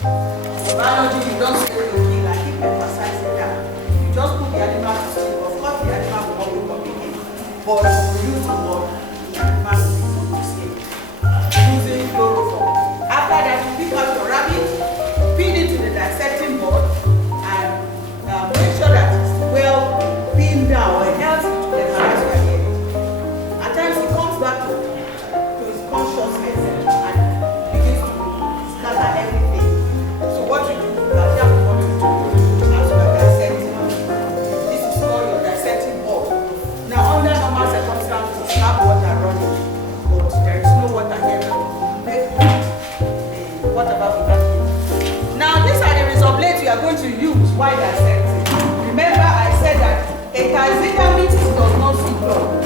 Biology, you don't say to kill. I keep emphasizing that. You just put the animal to sleep. Of course, the animal will not wake up again. But for you to work, the animal will be to sleep. Using chloroform. After that, you pick out your rabbit, feed it to the dissecting board, and make sure that it's well pinned down, or else it will embarrass your head. At times, it comes back to his consciousness and begins to scatter everything. So what you do, you are just what you do as you are dissecting. This is called your dissecting board. Now, under normal circumstances, you have water running, but there is no water here now. Whatever we have here. Now, these are the razor blades we are going to use while dissecting. Remember, I said that a taxidermist does not see blood.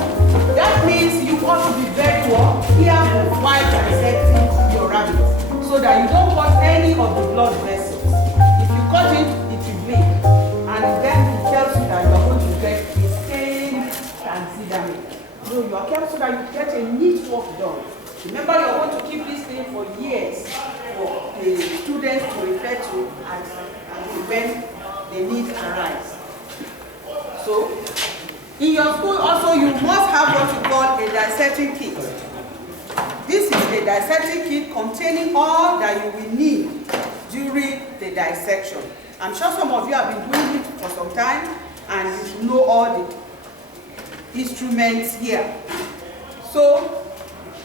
That means you want to be very careful while dissecting your rabbit, so that you don't cut any of the blood vessels. If you cut it, it will bleed, and then it tells you that you are going to get a stained taxidermy. So you are careful so that you get a neat work done. Remember, you are going to keep this thing for years for the students to refer to as when the need arise. So, in your school also, you must have what you call a dissecting kit. This is a dissecting kit containing all that you will need during the dissection. I'm sure some of you have been doing it for some time, and you should know all the instruments here. So,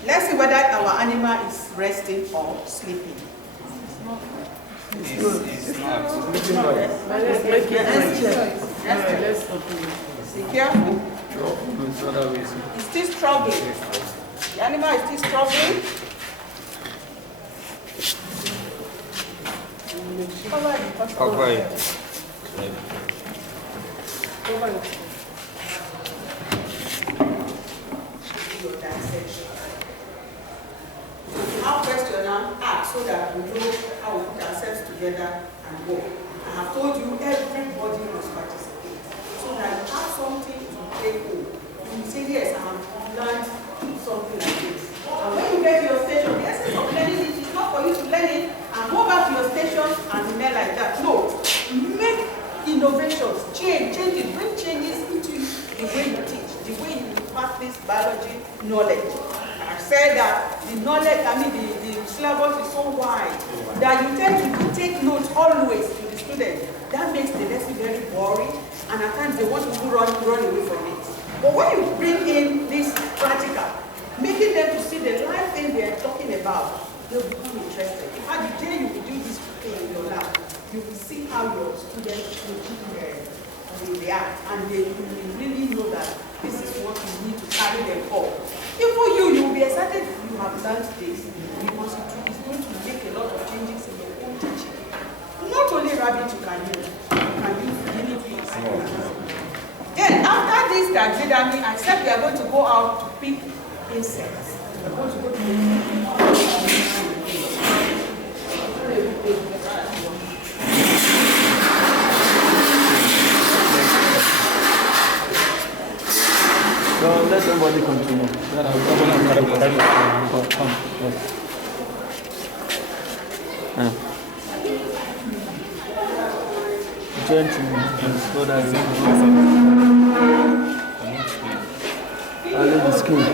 let's see whether our animal is resting or sleeping. It's not. Let's be careful. It's still struggling. The animal is still struggling. Cover it. Your dissection. Now question now, ask so that we know how we put ourselves together and work. I have told you everybody must participate, so that you have something to take home. You will say, yes, I have learned something like this. And when you get to your station, the essence of learning it is not for you to learn it and go back to your station and remain like that. No, make innovations, change it, bring changes into the way you teach, the way you practice biology knowledge. I said that the knowledge, the syllabus is so wide that you tend to take notes always to the students. That makes the lesson very boring, and at times they want to run away from it. But when you bring in this practical, making them to see the life thing they are talking about, they'll become interested. In fact, the day you will do this thing in your lab, you will see how your students will react, and they will really know that this is what you need to carry them for. Even you will be excited you have learned this, because it's going to make a lot of changes in your own teaching. Not only rabbit you can use guinea pigs. Then after this taxidermy, I said we are going to go out to pick insects. We are going to go to No, let somebody continue. Gentlemen, and so that I leave the school.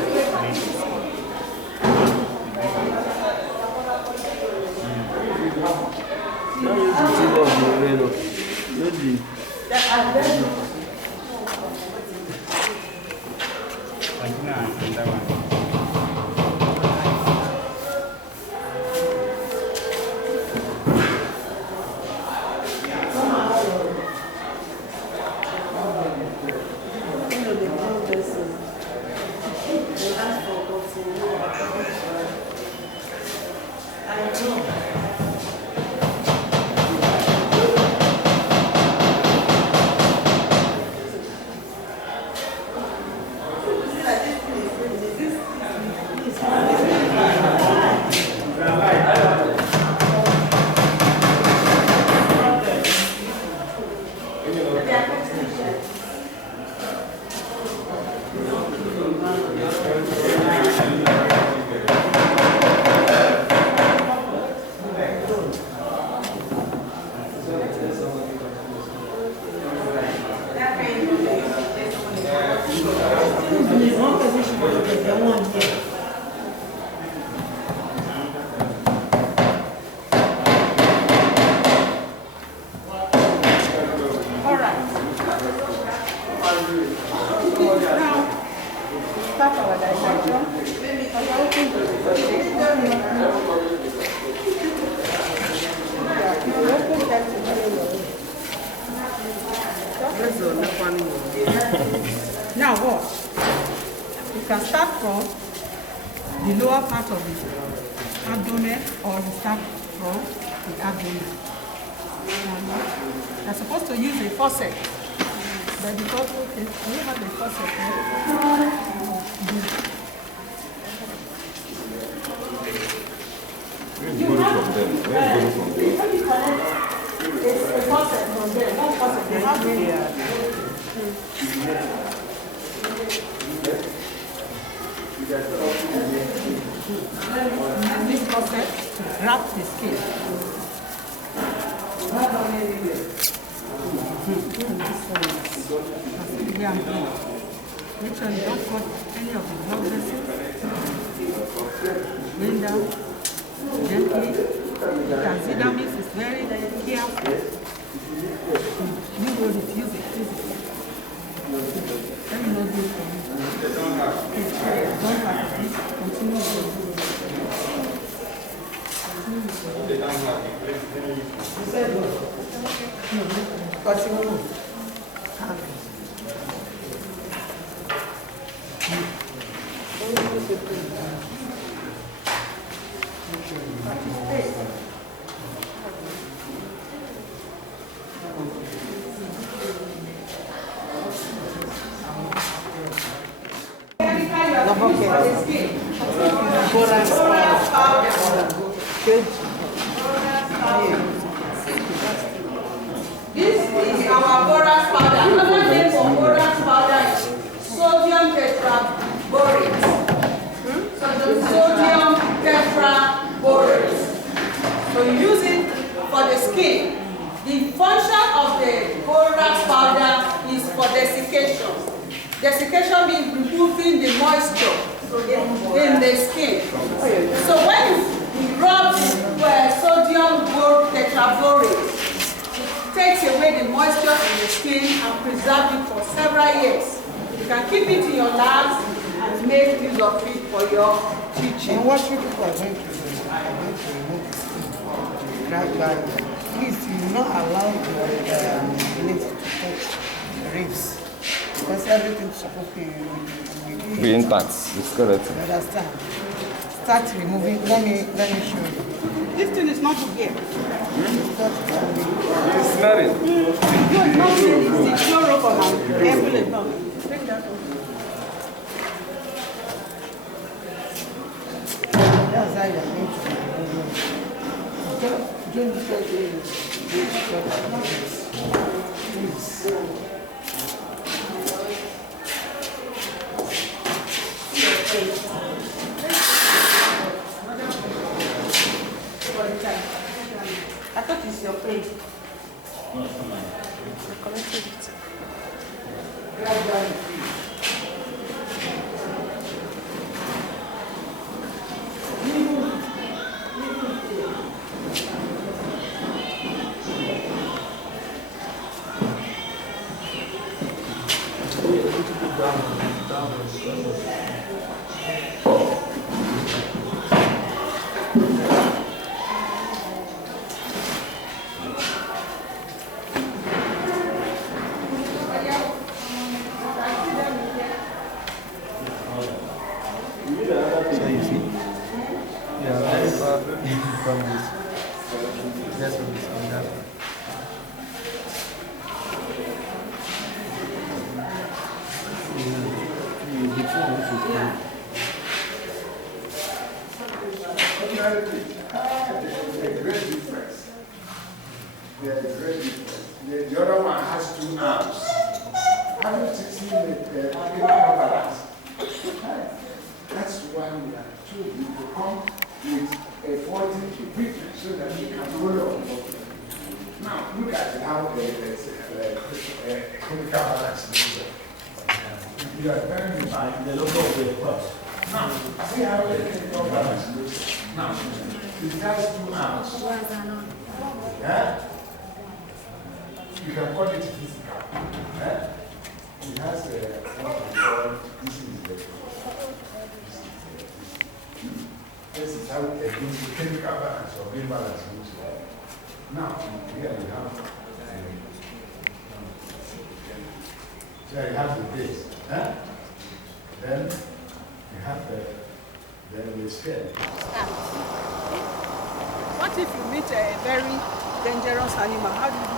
Now you can see what the radio. Ready. Now what? You can start from the lower part of the abdomen, or you start from the abdomen. You're supposed to use a faucet. But because, okay, we have a faucet here. Where is borrow from them? Where is borrow from them? It's a faucet from there. One faucet. They have here. Use this faucet to grab the skin. Make sure you don't cut any of the blood vessels. Bring down gently. The taxidermist is very careful. You hold it, use it. Let me know this for you. Don't have this. Continue with They don't have Continue. This is our borax powder. Another name for borax powder is sodium tetraborate. Sodium tetraborate. So you use it for the skin. The function of the borax powder is for desiccation. Desiccation means removing the moisture in the skin. So when you rub sodium tetraborate, it takes away the moisture in the skin and preserve it for several years. You can keep it in your labs and make use of it for your teaching. And what you people are going to do, are going to remove the skin, gradually. Please, you will not allow your legs to touch the ribs. Because everything's supposed to be intact, the skeleton. You understand? Start removing. Let me show you. This thing is not good here. Start removing. You smell it? No, it's not really. It's the chloroform and embulate. No, take that off. That's how you are going to remove it. Don't try to please. I thought it's your plate. No, it's not mine. I collected it. So you see, yeah, very far from this. That's what is on that one. Before we should come. There's a great difference. The other one has 2 arms. Have you seen the balance? That's why we are told you to come with a 40 equipment so that you can roll up. Now, look at how chemical balance is. You are very fine. The logo of the cross. Now, see how the chemical balance looks. Now, it has 2 arms. Yeah? You can call it physical. Yeah? It has what we call, this is the this is how the chemical balance or imbalance looks like. Now, here we have Yeah, you have the base. Huh? Then you have the scale. What if you meet a very dangerous animal? How do you do?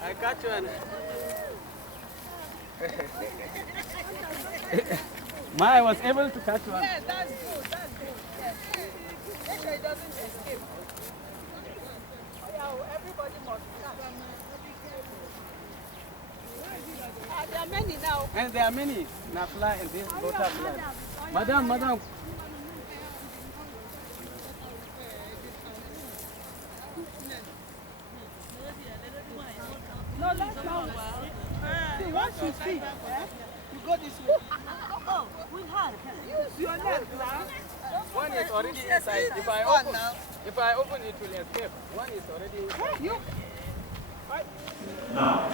I got you. I was able to catch one. Yeah, that's good. That's good. Yes. Make sure it doesn't escape. Oh, yeah, everybody must catch. There are many now. And there are many fly in this butterfly. Madam. No, let's not. See, once you see, you go this way. Oh, we had. Use your leg now. One is already inside. If I open it will escape. One is already inside. You. Now,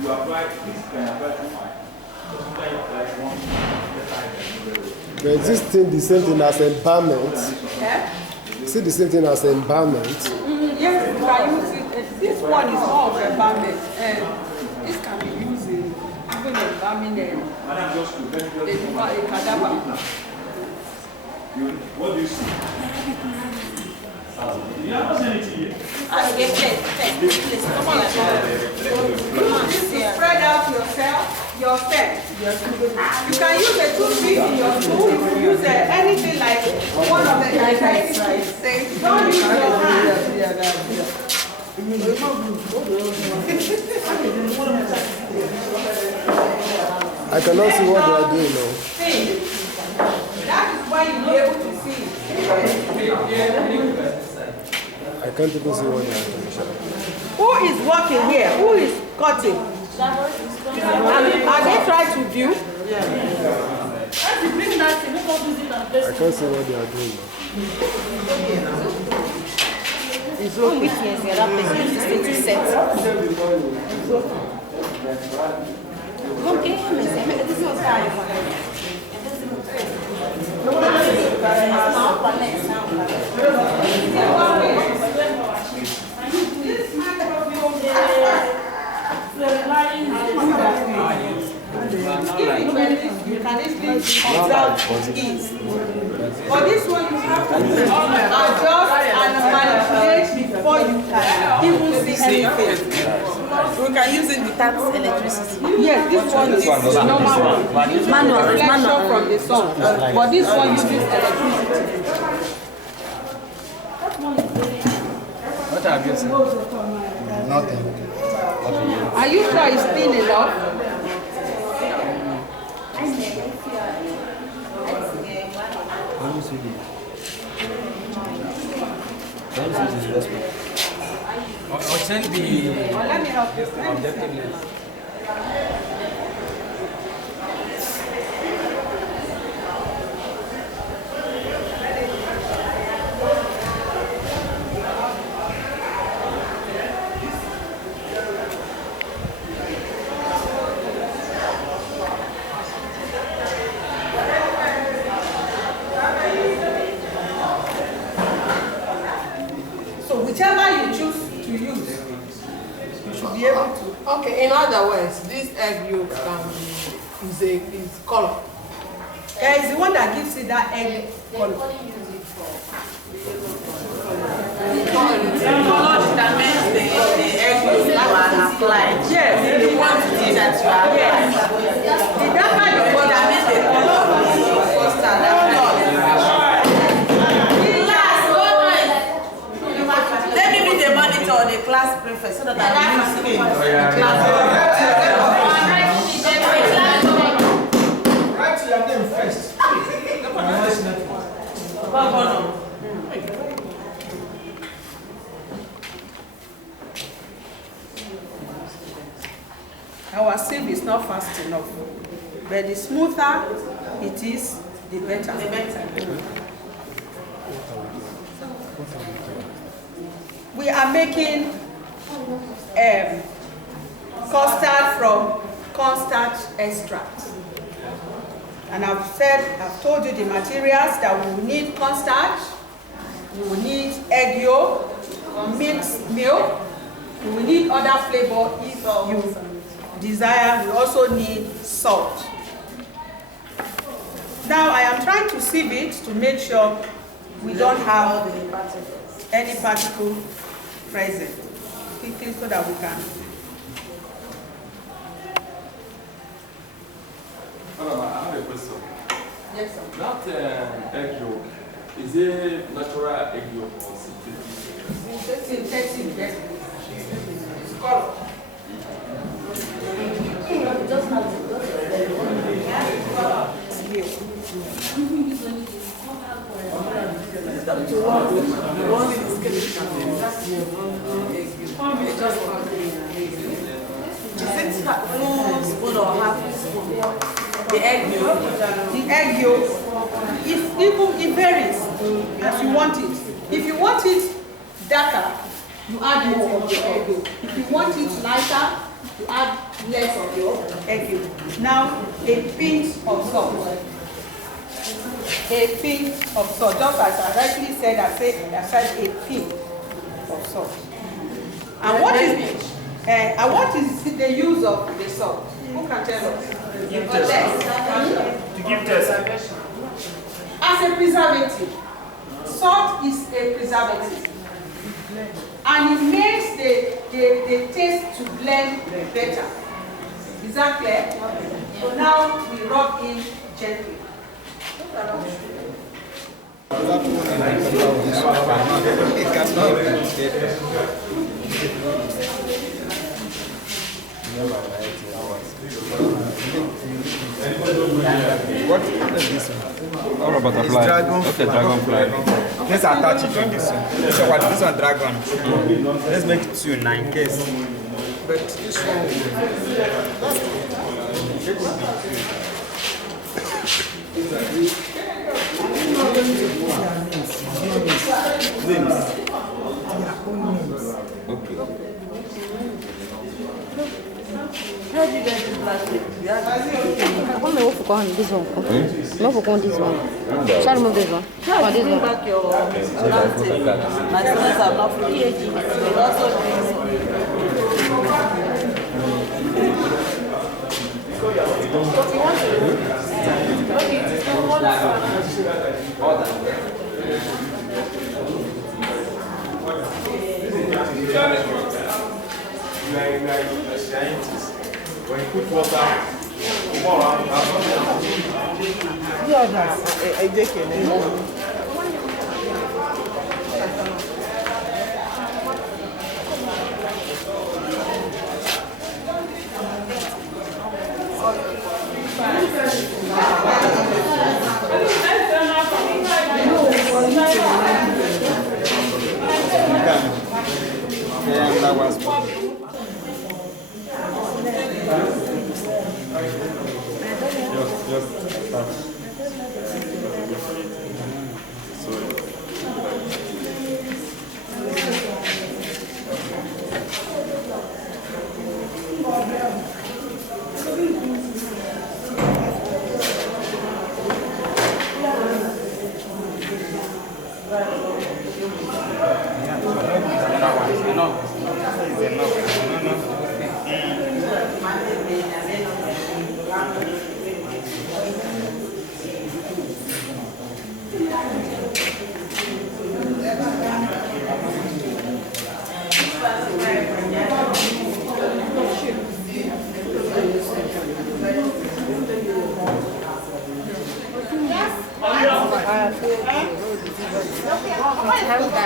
you apply this can apply to mine. But is this thing the same thing as embalmment? Yeah? Is it the same thing as embalmment? Yes, you can use it. This one is more of embalmment. This can be used in even embalming a cadaver. What do you see? You haven't seen it yet. Spread out your step. You can use a toothpick in your spoon. You can use anything like one of the exercises. Don't use your hand. I cannot see what they are doing now. See, that is why you'll be able to see. I can't even see what they are doing. Who is working here? Who is cutting? Are they trying to view? If you bring that thing, let's not use it and place I can't see what they are doing now. It's okay. Which means the other person uses this thing to set. Okay, this is what You can easily observe ease. For this one, you have to adjust and manipulate before you can even see anything. we can use it without electricity. Yes, this one is normal one. Manual. Reflection from the sun. But this one uses electricity. What have you seen? Nothing. Are you sure it's thin enough? Let me see this. Let me see this investment. I'll send the Let me help you. objective lens. So whichever you choose to use, you should be able to. Okay, in other words, this egg yolk is color. It's the one that gives you that egg color. Color determines the egg yolk you are applied. Yes. The quantity that you are applying. The darker the color, Determines the color of the first and Let me be the monitor or the class prefect so that I can use it in class. Write your name first. our sieve is not fast enough. But the smoother it is, the better. The better. We are making custard from cornstarch extract. And I've told you the materials that we will need: cornstarch, we will need egg yolk, mixed milk, we will need other flavor if you desire. We also need salt. Now I am trying to sieve it to make sure we don't have any particle present, quickly so that we can. Madam, I have a question. Yes, sir. That egg yolk, is it natural egg yolk or synthetic? Synthetic, yes. It's color. Just have full spoon or half spoon? The egg yolk. The egg yolk. It varies as you want it. If you want it darker, you add more of your egg yolk. If you want it lighter, you add less of your egg yolk. Now, a pinch of salt. A pinch of salt. Just as I rightly said, I said a pinch of salt. And what is the use of the salt? Who can tell us? To give taste. As a preservative. Salt is a preservative. And it makes the taste to blend better. Is that clear? So now we rub in gently. What is this one? Or a butterfly? Dragonfly. Okay, dragonfly. Let's attach it to this one. So what? This one dragon. Let's make it 2 in case. But this one. How do you guys do plastic? Come on, for on this one. No, for on this one. Shall remove this one. How do you bring back your plastic? My students are not fully aging. They also doing what you want to do? Okay, it's not one. You are a scientist. When you put water, tomorrow, That was Just start.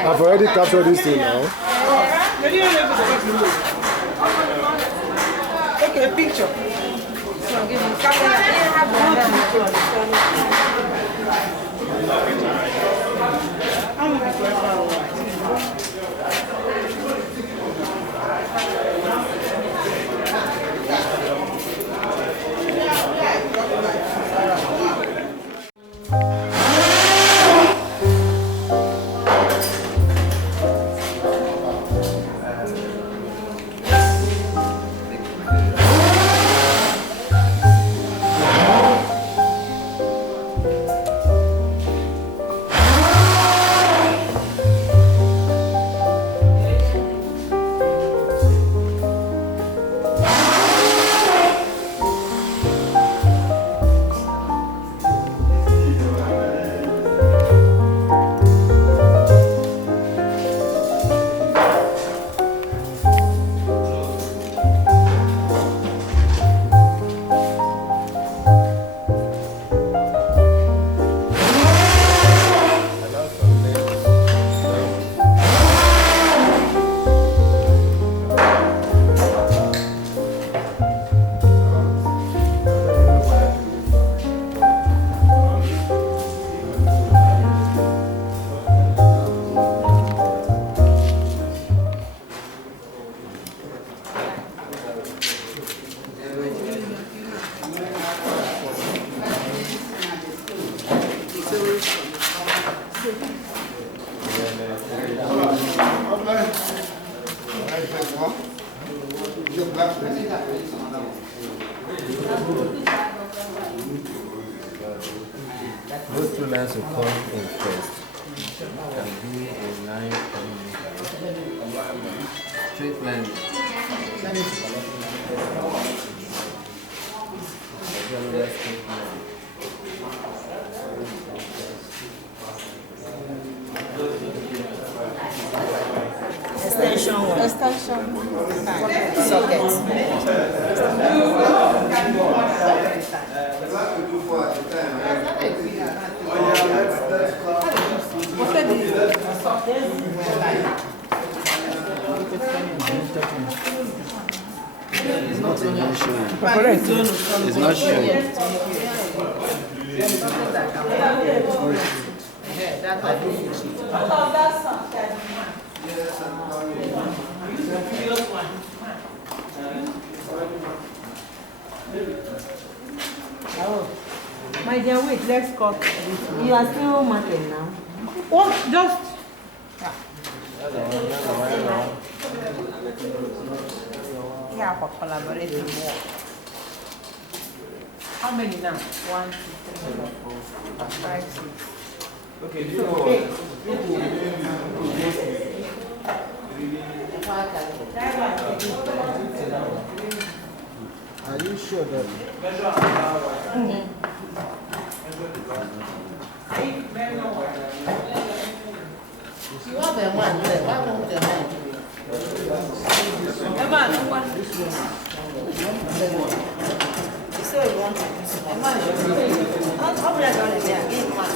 I've already captured this thing now. Take a picture. Those two lines will come in first. And be a line coming straight line. Extension one. Extension. Socket. It's not even showing. It's not showing. My dear, wait, let's cut this one. You are still marking now. What? Just. Yeah, for collaborating more. How many now? 1, 2, 3, 4, 5, 6. Okay, do you So, know? Are you sure that? You have a man there. Why won't the man do it? Emma, what? You say you want to do something. Emma, how will I go there? Give man.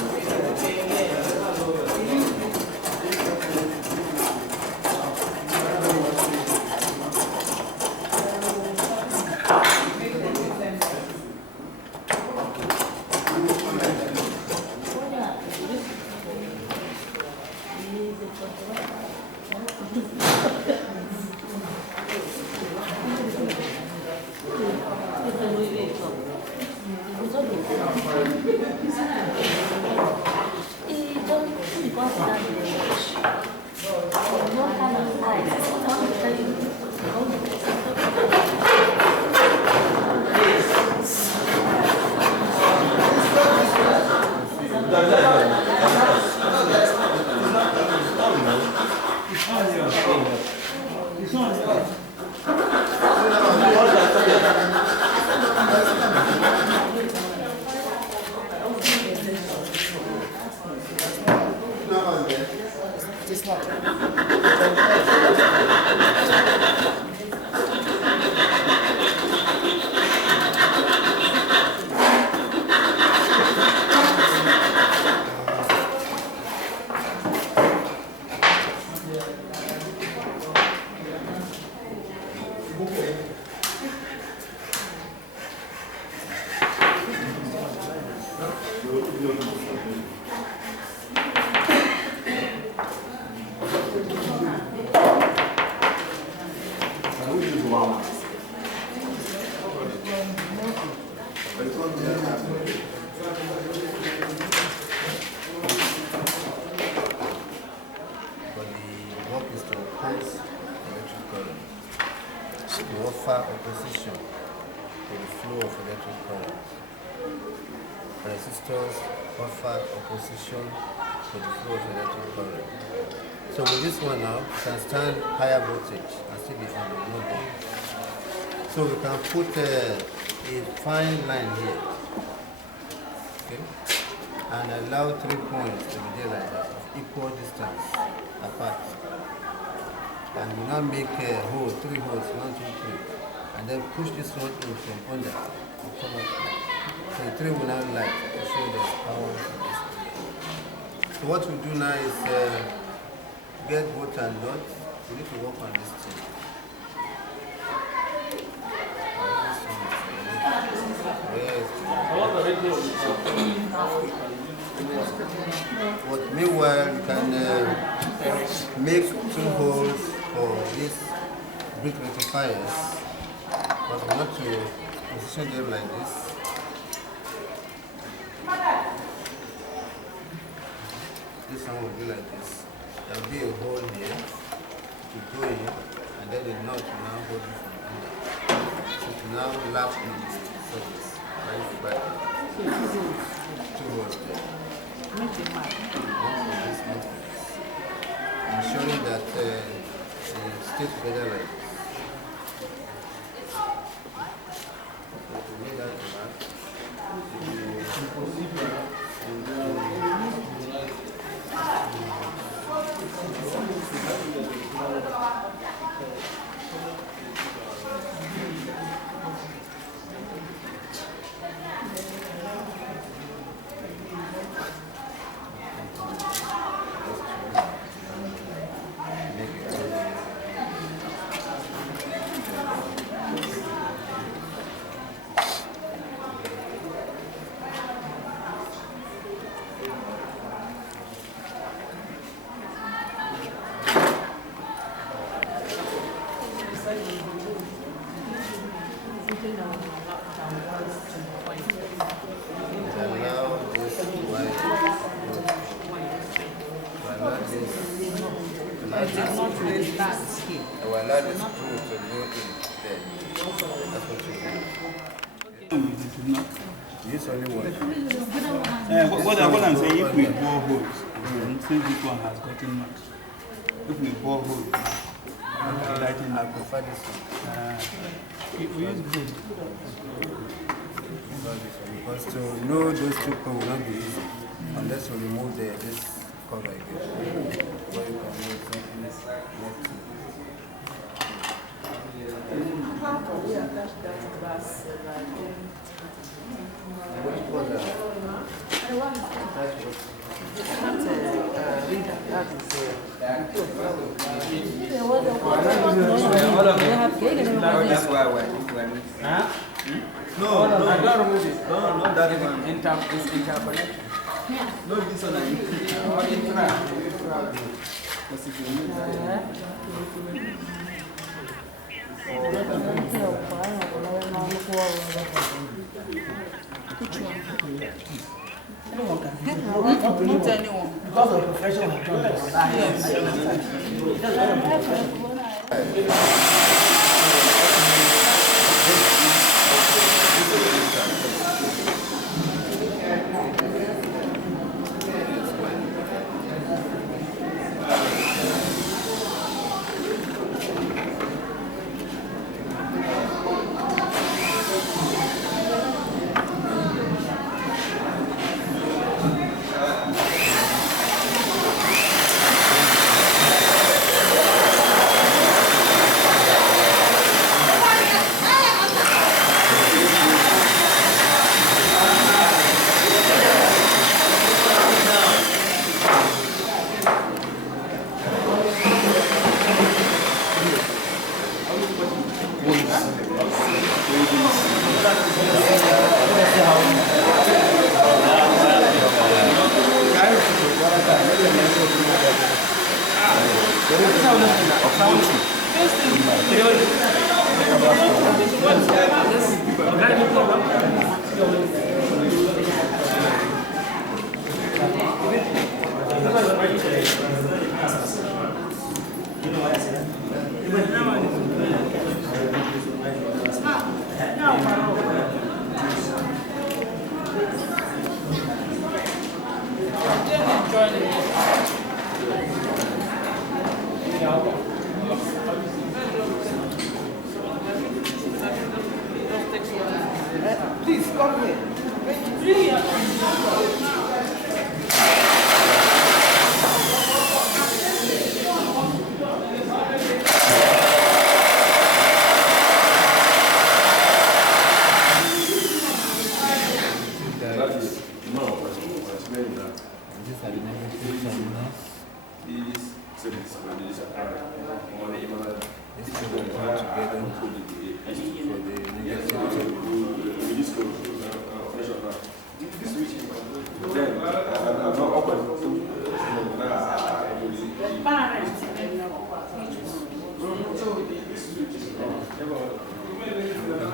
Opposition to the flow of electric current. Resistors offer opposition to the flow of electric current. So with this one now, you can stand higher voltage and still be on the node. So we can put a fine line here, okay, and allow 3 points to be there like that, of equal distance apart. And we now make a hole, 3 holes, 1, 2, 3. And then push this one in from under and come up. So the 3 will now light to show the power of this. So what we do now is get both and nuts. We need to work on this thing. Yes. But meanwhile, you can make 2 holes for these brick rectifiers. But we want to position them like this. This one will be like this. There will be a hole here to go in, and then the nut will now hold it from under. now lap on the surface, right? But two rows there. One for this movement. Ensuring that they stay together like this. So to make that mark, Yes, only one. What I'm saying, if we bore holes, since this one has gotten much, if we bore holes, lighting up. prefer this one. We use good. Because to know those two will not be easy unless you remove this cover again. Where you can make something left. How can we attach that glass Which one? reader, that is That's why we're huh? No, I don't remove it. No, not that one. It's interconnected. No, this one. Or intra. Because if you move not anyone. Because of professional Please come here.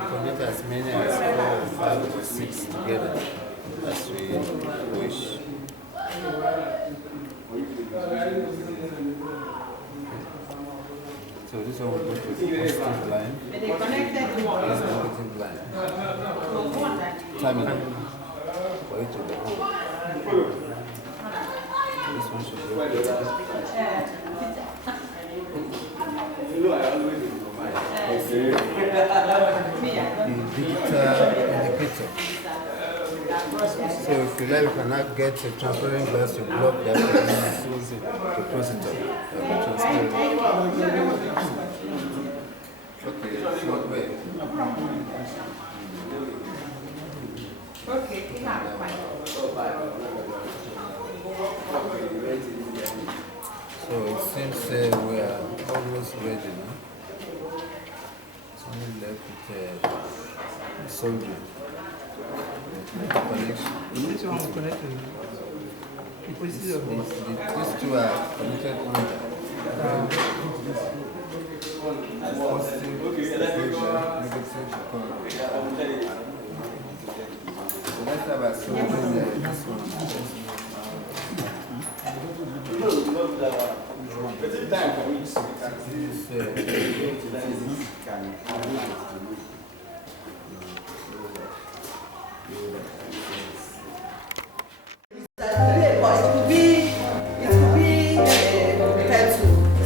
Connect as many as 4, 5, or 6 together as we wish. So this one will go to the positive line. This negative line. terminal for it to be on. This one should be okay. The digital indicator. So if you like, you cannot get a transparent glass to block that capacitor. Okay, so wait. Okay, so it seems we are almost ready now. It's only left with soldering. Connection. This one is connected. These two are connected together. So let's have a soldering this one.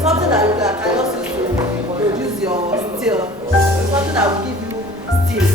Something that you can just use to produce your steel. Something that will give you steel.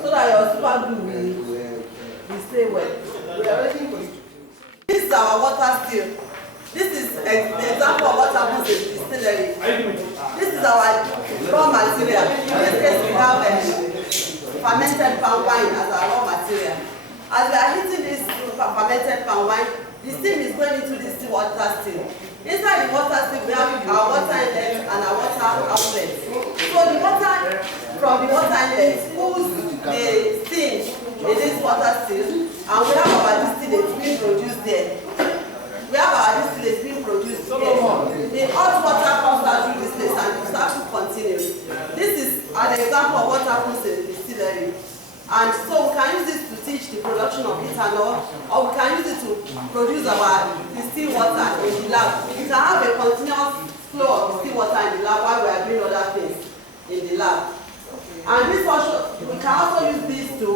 So that your super glue will stay well. We are ready for it. This is our water steel. This is the example of what happens in distillery. This is our raw material. In this case, we have fermented palm wine as our raw material. As we are heating this fermented palm wine, the steam is going into this water steel. Inside the water steel, we have our water inlet and our water outlet. So the water from the water inlet pulls the steam in this water steel, and we have our distillate being produced there. We have our distillate being produced here. The hot water comes out through this place and the cycle continues. This is an example of what happens in the distillery. And so we can use this to teach the production of ethanol, or we can use it to produce our distilled water in the lab. We can have a continuous flow of distilled water in the lab while we are doing other things in the lab. And this also, we can also use this to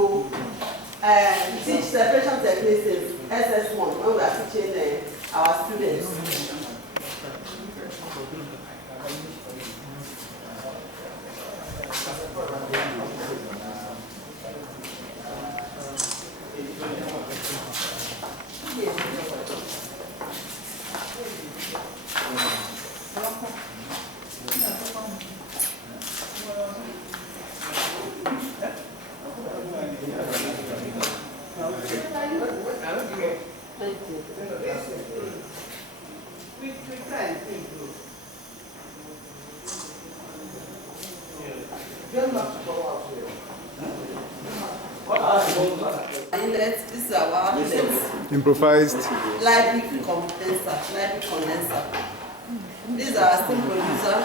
teach separation techniques in SS1 when we are teaching our students. Inlet, this is our outlet. Improvised. Library condenser. This is our steam producer.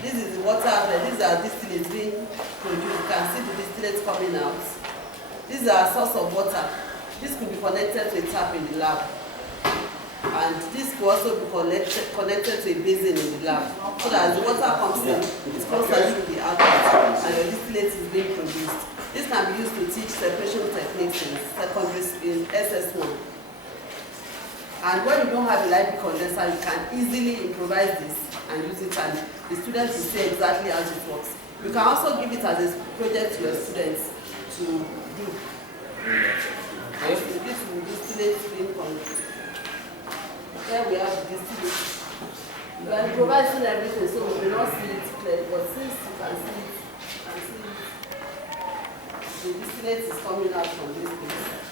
This is the water outlet. These are distillates being produced. You can see the distillates coming out. This is our source of water. This could be connected to a tap in the lab. And this will also be connected to a basin in the lab, so that as the water comes in, it comes out through the outlet and your distillate is being produced. This can be used to teach separation techniques in secondary in SS1. And when you don't have a live condenser, you can easily improvise this and use it, and the students will see exactly how it works. You can also give it as a project to your students to do. This will distillate being conducted. Here we have the distillate. We are improvising everything, so we will not see it clear, but since you can see it, the distillate is coming out from this place.